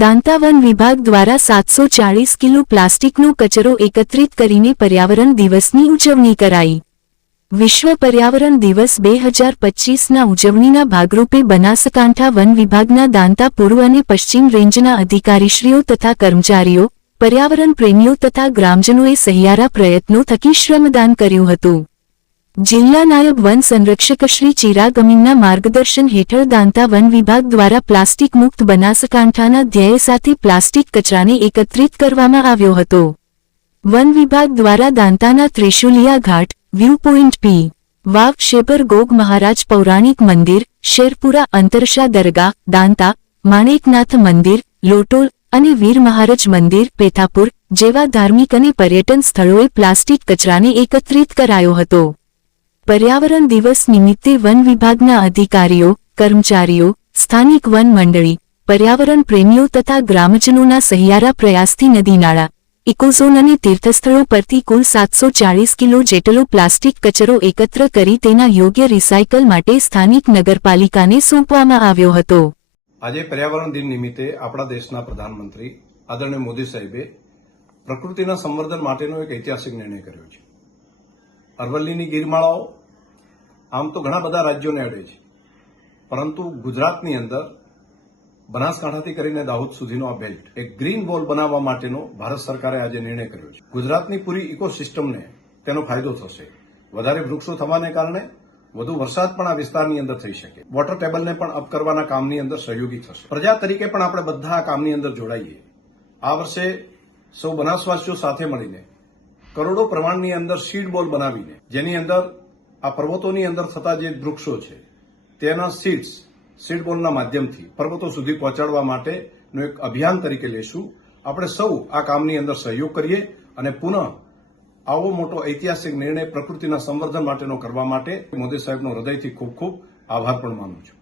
Danta one વિભાગ દ્વારા 740 kilo પ્લાસ્ટિકનો કચરો એકત્રિત કરીને પર્યાવરણ દિવસની ઉજવણી કરાઈ। વિશ્વ પર્યાવરણ દિવસ 2025ના ઉજવણીના ભાગરૂપે બનાસકાંઠા વન વિભાગના દાંતા પૂર્વ અને પશ્ચિમ રેન્જના અધિકારીશ્રીઓ તથા કર્મચારીઓ, પર્યાવરણ પ્રેમીઓ તથા ગ્રામજનોએ સહિયારા પ્રયત્નો થકી શ્રમદાન કર્યું હતું। જિલ્લા નાયબ વન સંરક્ષક શ્રી ચિરાગ અમીનના માર્ગદર્શન હેઠળ દાંતા વન વિભાગ દ્વારા પ્લાસ્ટિક મુક્ત બનાસકાંઠાના ધ્યેય સાથે પ્લાસ્ટિક કચરાને એકત્રિત કરવામાં આવ્યો હતો। વન વિભાગ દ્વારા દાંતાના ત્રિશુલિયા ઘાટ, વ્યૂ પોઈન્ટ પી, વાવ, શેબર ગોગ મહારાજ પૌરાણિક મંદિર, શેરપુરા અંતરશા દરગાહ, દાંતા, માણેકનાથ મંદિર, લોટોલ અને વીર મહારાજ મંદિર, પેથાપુર જેવા ધાર્મિક અને પર્યટન સ્થળોએ પ્લાસ્ટિક કચરાને એકત્રિત કરાયો હતો। પર્યાવરણ દિવસ નિમિત્તે વન વિભાગના અધિકારીઓ, કર્મચારીઓ, સ્થાનિક વન મંડળી, પર્યાવરણ પ્રેમીઓ તથા ગ્રામજનોના સહિયારા પ્રયાસથી નદી નાળા, ઇકોઝોન અને તીર્થસ્થળો પરથી કુલ 740 કિલો જેટલો પ્લાસ્ટિક કચરો એકત્ર કરી તેના યોગ્ય રિસાયકલ માટે સ્થાનિક નગરપાલિકાને સોંપવામાં આવ્યો હતો। આજે પર્યાવરણ દિન નિમિત્તે આપણા દેશના પ્રધાનમંત્રી આદરણીય મોદી સાહેબે પ્રકૃતિના સંવર્ધન માટેનો એક ઐતિહાસિક નિર્ણય કર્યો છે। અરવલ્લીની ગીરમાળાઓ આમ તો ઘણા બધા રાજ્યોને અડે છે, પરંતુ ગુજરાતની અંદર બનાસકાંઠાથી કરીને દાહોદ સુધીનો આ બેલ્ટ એક ગ્રીન વોલ બનાવવા માટેનો ભારત સરકારે આજે નિર્ણય કર્યો છે। ગુજરાતની પૂરી ઇકોસિસ્ટમને તેનો ફાયદો થશે। વધારે વૃક્ષો થવાને કારણે વધુ વરસાદ પણ આ વિસ્તારની અંદર થઈ શકે, વોટર ટેબલને પણ અપ કરવાના કામની અંદર સહયોગી થશે। પ્રજા તરીકે પણ આપણે બધા આ કામની અંદર જોડાઈએ। આ વર્ષે સૌ બનાસવાસીઓ સાથે મળીને કરોડો પ્રમાણની અંદર સીડ બોલ બનાવીને, જેની અંદર આ પર્વતોની અંદર થતા જે વૃક્ષો છે તેના સીડ બોલના માધ્યમથી પર્વતો સુધી પહોંચાડવા માટેનું એક અભિયાન તરીકે લેશું। આપણે સૌ આ કામની અંદર સહયોગ કરીએ અને પુનઃ આવો મોટો ઐતિહાસિક નિર્ણય પ્રકૃતિના સંવર્ધન માટેનો કરવા માટે મોદી સાહેબનો હૃદયથી ખૂબ ખૂબ આભાર પણ માનું છું।